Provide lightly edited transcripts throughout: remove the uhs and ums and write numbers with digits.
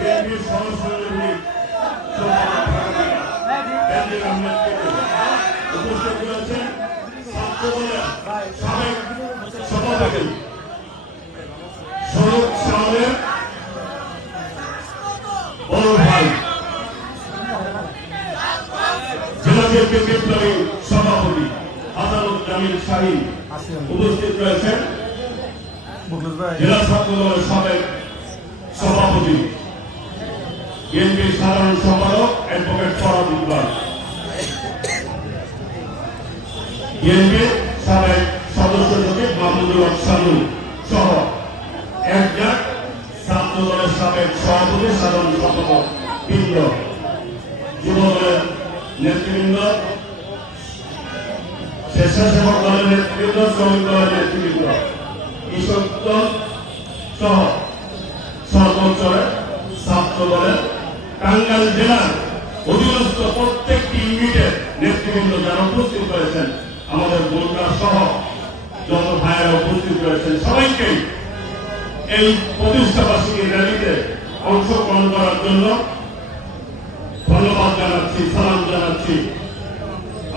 বিএনপির সহসভাপতি উপস্থিত রয়েছেন ছাত্রদলের সাবেক সভাপতি শরৎ সাউদের বড় ভাই জেলা বিএনপির বিপ্লবী সভাপতি আদালুজ্জামিল শাহীন উপস্থিত রয়েছেন জেলা ছাত্রদলের সাবেক সভাপতি বিএনপির সাধারণ সম্পাদক অ্যাডভোকেট ফরহাদ ইকবাল, বিএনপির সাবেক সদস্য সচিব মাহমুদুল হক শানু সহ একজন ছাত্রদলের সাবেক সভাপতি সাধারণ সম্পাদক বৃন্দ, যুবদলের নেতৃবৃন্দ, স্বেচ্ছাসেবক দলের নেতৃবৃন্দ, শ্রমিক দলের নেতৃবৃন্দ, কৃষক দল সহ সর্বোচ্চরে ছাত্রদলের টাঙ্গাইল জেলার অধীনস্থ প্রত্যেকটি ইউনিটের নেতৃবৃন্দ যারা উপস্থিত হয়েছেন, আমাদের বোনরা সহ যত ভাইয়েরা উপস্থিত রয়েছেন, সবাইকে এই প্রতিষ্ঠাবার্ষিকী র্যালিতে অংশগ্রহণ করার জন্য ধন্যবাদ জানাচ্ছি, সালাম জানাচ্ছি।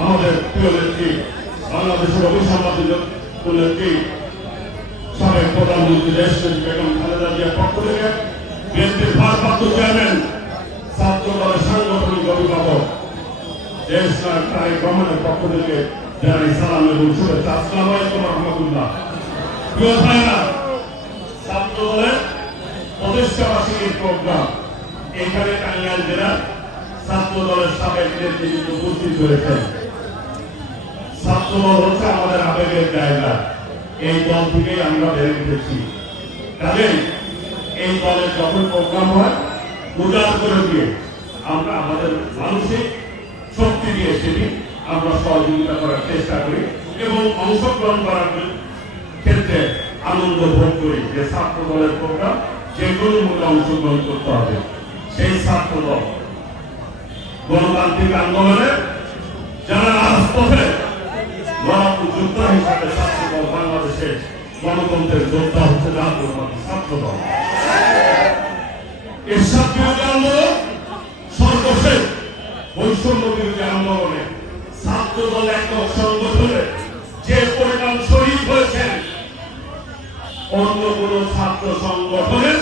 আমাদের প্রিয় নেত্রী, বাংলাদেশের অভিসম্পাদিত নেত্রী, সাবেক প্রধানমন্ত্রী দেশনেত্রী বেগম খালেদা জিয়ার পক্ষ থেকে, বিএনপির ভারপ্রাপ্ত চেয়ারম্যান, ছাত্র দলের সাংগঠনিক অভিভাবক দেশ নায়ক তারেক রহমানের পক্ষ থেকে জানাই সালাম এবং শুভেচ্ছা। আসসালামু আলাইকুম ওয়া রাহমাতুল্লাহ। প্রিয় ভাইরা, ছাত্র দলের প্রতিষ্ঠাবার্ষিকীর প্রোগ্রাম এখানে টাঙ্গাইল জেলার ছাত্র দলের সাবেক নেতৃবৃন্দ উপস্থিত হয়েছেন। ছাত্র দল হচ্ছে আমাদের আবেগের জায়গা, এই দল থেকেই আমরা বেড়ে উঠেছি। কাজেই এই দলের যখন প্রোগ্রাম হয় উজাড় করে দিয়ে আমরা আমাদের মানসিক শক্তি দিয়ে সেটি আমরা সহযোগিতা করার চেষ্টা করি এবং অংশগ্রহণ করার ক্ষেত্রে আনন্দ ভোগ করি যে ছাত্র দলের প্রোগ্রাম যে কোনো মূল্যে অংশগ্রহণ করতে হবে। সেই ছাত্র দল গণতান্ত্রিক আন্দোলনে যারা রাজপথে লড়াকু যোদ্ধা হিসাবে ছাত্র দল বাংলাদেশের গণতন্ত্রের যোদ্ধা হচ্ছে জাতীয়তাবাদী ছাত্র দল। এরশাদ বিরোধী আন্দোলন, সর্বশেষ বৈষম্য বিরোধী আন্দোলনে ছাত্র দল একক সংগঠনে যে পরিমাণ শহীদ হয়েছেন, অন্য কোন ছাত্র সংগঠনের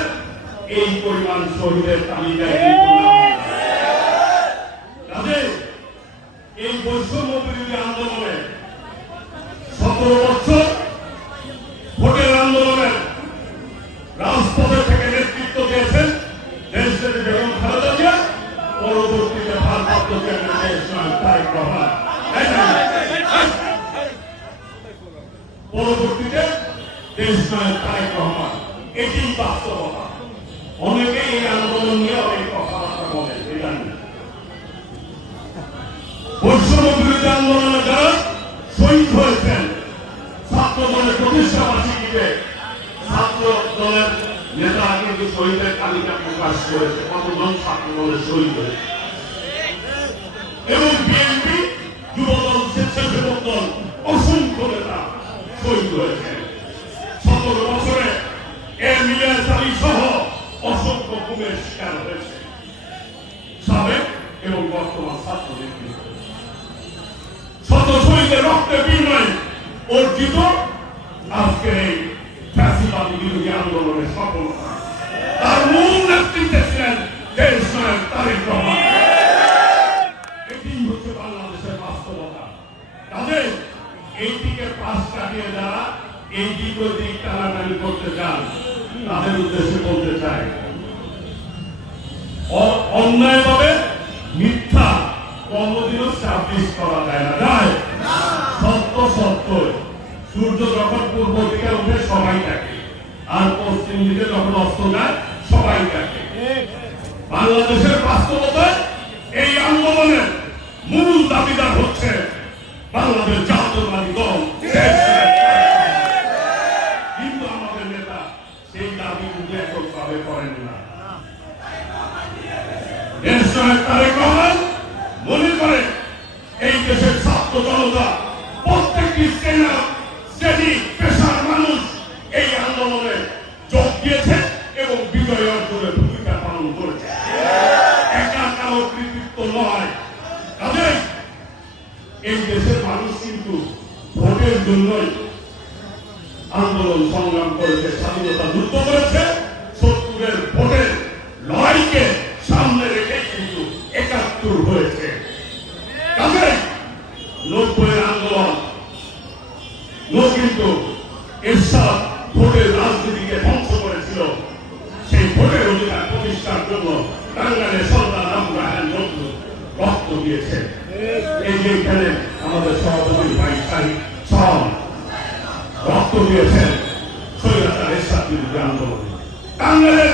এই পরিমাণ শহীদের তালিকায় এই বৈষম্য বিরোধী আন্দোলনে 17 বছর ভোটের আন্দোলনের রাজপথে থেকে নেতৃত্ব দিয়েছেন দেশনেত্রী বেগম খালেদা জিয়া, পরবর্তীতে ভারপ্রাপ্ত চেয়ারম্যান দেশ নায়ক তারেক রহমান, পরবর্তীতে দেশ নায়ক তারেক রহমান। এটি বাস্তবতা। অনেকে এই আন্দোলন নিয়ে অনেক কথাবার্তা বলে, বৈষম্য বিরোধী আন্দোলনে যারা শহীদ হয়েছেন, ছাত্র দলের প্রতিষ্ঠাবার্ষিকীতে ছাত্র দলের নেতা কিন্তু শহীদের তালিকা প্রকাশ করেছে, কতজন ছাত্র দলের শহীদ হয়েছে। এবং বিএনপি, যুবদল, স্বেচ্ছাসেবক দল অসংখ্য নেতা শহীদ হয়েছে। 17 বছরে ইলিয়াস আলী সহ অসংখ্য গুমের শিকার হয়েছে সাবেক এবং বর্তমান ছাত্র নেতৃত্ব। শত শহীদের রক্তে বিনিময়ে অর্জিত আজকের এই ফ্যাসিবাদী বিরোধী আন্দোলনের সফলতা, তার মূল নেতৃত্বে ছিলেন দেশ নায়ক তারেক রহমান। এটি হচ্ছে বাংলাদেশের বাস্তবতা। কাজে এইটিকে পাশ কাটিয়ে যারা এই দিক ও দিক টানাটানি করতে চান, তাদের উদ্দেশ্যে বলতে চাই, অন্যায়ভাবে মিথ্যা কোনদিনও স্টাবলিশ করা যায় না। যায় সত্য সত্য। সূর্য যখন পূর্ব দিকে উঠে সবাই থাকে, আর পশ্চিম দিকে যখন অস্ত যায় সবাই থাকে। বাংলাদেশের বাস্তবতায় এই আন্দোলনের মূল দাবিদার হচ্ছে বাংলাদেশ জাতীয়তাবাদী দল। কিন্তু আমাদের নেতা সেই দাবি কিন্তু এককভাবে করেন না। দেশ নায়ক তারেক রহমান মনে করে এই দেশের ছাত্র জনতা প্রত্যেকটি শ্রেণী পেশার মানুষ এই আন্দোলনে যোগ দিয়েছে এবং বিজয় অর্জনের ভূমিকা পালন করেছে। জন্যই আন্দোলন সংগ্রাম করেছে, স্বাধীনতা যুদ্ধ করেছে। ৭০-এর ভোটের লড়াইকে সামনে রেখে কিন্তু ৭১ হয়েছে। কাজেই ৯০-এর আন্দোলন কিন্তু এরশাদ ভোটের রাজনীতিকে ধ্বংস করেছিল। সেই ভোটের অধিকার প্রতিষ্ঠার জন্য টাঙ্গাইলের সন্তান আমরাহান রক্ত দিয়েছে। এই যে এখানে আমাদের সভাপতি ভাই সাহিদ সব রক্ত দিয়েছেন স্বৈরাচার এরশাদ বিরোধী আন্দোলনে। টাঙ্গাইলের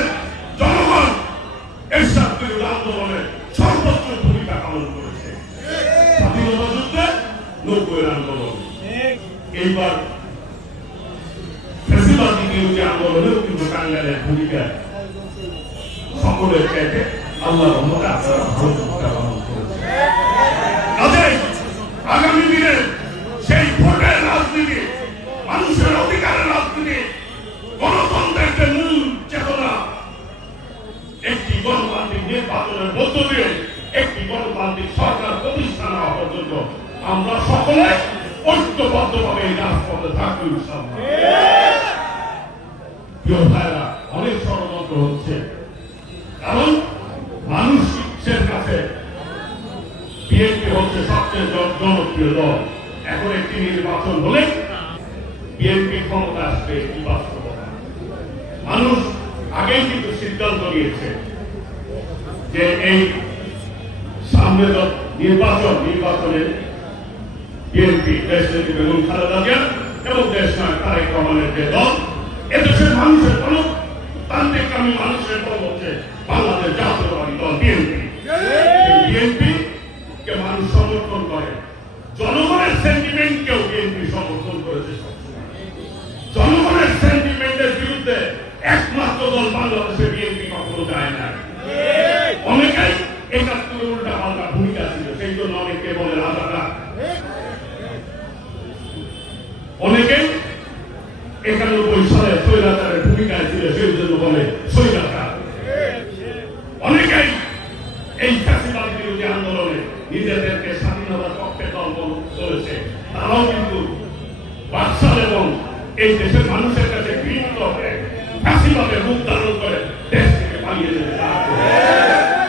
জনগণ এরশাদ বিরোধী আন্দোলনে সর্বোচ্চ ভূমিকা পালন করেছে। স্বাধীনতা যুদ্ধে ৯০-এর আন্দোলন, এইবার ফ্যাসিবাদী বিরোধী আন্দোলনেও কিন্তু টাঙ্গাইলের ভূমিকা সকলের চাইতে আল্লাহর রহমতে আপনারা ভালো ভূমিকা পালন করেছেন। কাজেই আগামী দিনে সেই ভোটের রাজনীতি, মানুষের অধিকারের রাজনীতি, গণতন্ত্রের যে মূল চেতনা, একটি গণতান্ত্রিক নির্বাচনের মধ্য দিয়ে একটি গণতান্ত্রিক সরকার প্রতিষ্ঠা হওয়া পর্যন্ত আমরা সকলে ঐক্যবদ্ধভাবে এই রাজপথে থাকবো ইনশাআল্লাহ। প্রিয় ভাইরা, অনেক ষড়যন্ত্র হচ্ছে, কারণ মানুষের কাছে বিএনপি হচ্ছে সবচেয়ে জনপ্রিয় দল। এখন একটি নির্বাচন হলে বিএনপি ক্ষমতা আসবে, একটি বাস্তবতা। মানুষ আগেই কিন্তু সিদ্ধান্ত নিয়েছে যে এই সামনে নির্বাচনে বিএনপি দেশনেত্রী বেগম খালেদা জিয়া এবং দেশনায়ক তারেক রহমানের যে দল, এদেশের মানুষের গণতান্ত্রিককামী মানুষের দল হচ্ছে বাংলাদেশ জাতীয়তাবাদী দল বিএনপি। বিএনপি কে মানুষ সমর্থন করে, জনগণের সেন্টিমেন্টকেও বিএনপি সমর্থন করেছে। জনগণের সেন্টিমেন্টের বিরুদ্ধে একমাত্র দল বাংলাদেশে বিএনপি কখনো যায় না। অনেকেই ৭১ উল্টা পাল্টা ভূমিকা ছিল, সেই জন্য অনেকে বলে রাজাটা, অনেকে ৯১ সালে স্বৈরাচারের ভূমিকায় ছিল, সেই জন্য বলে স্বৈরাচার। অনেকেই এই ফ্যাসিবাদ বিরোধী আন্দোলনে নিজেদেরকে স্বাধীনতার পক্ষে দল করেছে, তারাও কিন্তু বাকশাল এবং এই দেশের মানুষের কাছে ঘৃণিত হয়ে ফ্যাসিবাদের রূপ ধারণ করে দেশ থেকে পালিয়ে যেতে চাচ্ছে।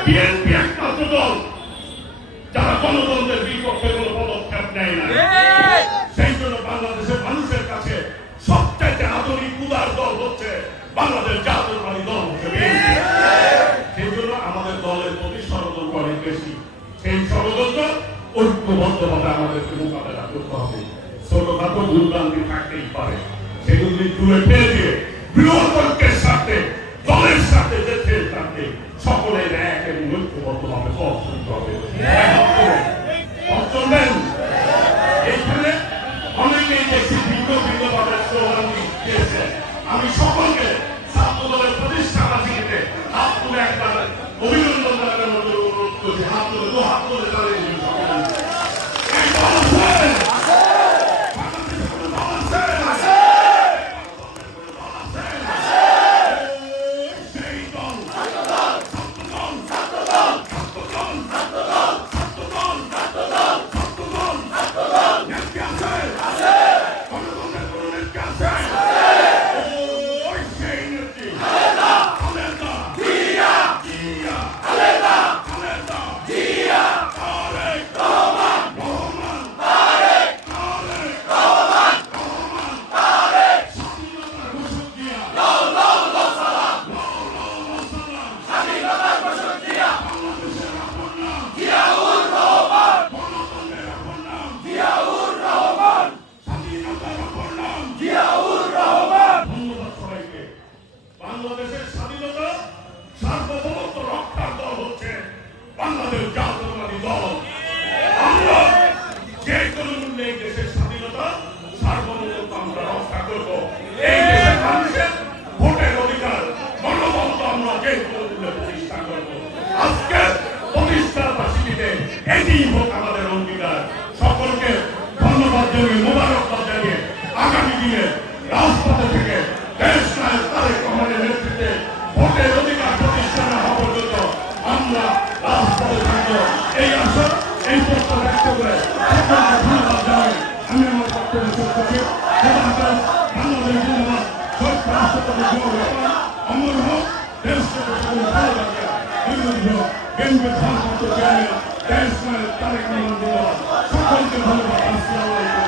বিএনপি একমাত্র দল যারা গণতন্ত্রের বিপক্ষে কোনো পদক্ষেপ নেয় না। সেই জন্য বাংলাদেশের মানুষের কাছে সবচাইতে আধুনিক উদার দল হচ্ছে বাংলাদেশ জাতীয়তাবাদী দল হচ্ছে বিএনপি। সেই জন্য আমাদের দলের প্রতি ষড়যন্ত্র অনেক বেশি। সেই ষড়যন্ত্র ঐক্যবদ্ধভাবে আমাদেরকে মোকাবেলা করতে হবে। ছোটখাটো ভুলভ্রান্তি থাকতেই পারে, সেগুলি দূরে ফেলে দিয়ে বৃহত্তরের সাথে দলের সাথে যেতে থাকতে সকলের এক এবং ঐক্যবদ্ধভাবে পথ চলতে হবে। এইখানে অনেকেই দেখছি ভিন্ন ভিন্ন ভাবে স্লোগান দিয়েছে। আমি সকলকে ছাত্র দলের প্রতিষ্ঠাবাসীকে হাত তুলে একবার অভিনন্দন জানানোর মতো অনুরোধ করছি। হাত তুলে হাত তুলে দাঁড়িয়ে বাংলাদেশের স্বাধীনতা সার্বভৌমত্ব রক্ষার দল হচ্ছে বাংলাদেশ জাতীয়তাবাদী দল। আমরা যে কোনো মূল্যে এই দেশের স্বাধীনতা সার্বভৌমত্ব আমরা রক্ষা করবো। এই দেশের মানুষের ভোটের অধিকার, গণতন্ত্র আমরা যে কোনো মূল্যে প্রতিষ্ঠা করবো। আজকে প্রতিষ্ঠার বাসীতে এটি হোক আমাদের অঙ্গীকার। সকলকে ধন্যবাদ জানিয়ে, মোবারকবাদ জানিয়ে আগামী দিনে রাজপথে থেকে দেশ নায়ক তারেক রহমানের নেতৃত্বে ভোটের অধিকার প্রতিষ্ঠা না হওয়া পর্যন্ত আমরা রাজপথে থাকবো। এই আশা, এই প্রশ্ন ব্যক্ত করে সকলকে ধন্যবাদ জানাই। আমি আমার বক্তব্য শেষ করছি। বাংলাদেশ জিন্দাবাদ, শহীদ রাষ্ট্রপতি জিয়াউর রহমান অমর হোক, দেশকে ভালো লাগে। বিএনপির ভারপ্রাপ্ত চেয়ারম্যান দেশ তারেক রহমান জিন্দাবাদ। সকলকে ধন্যবাদ। আসসালামু আলাইকুম।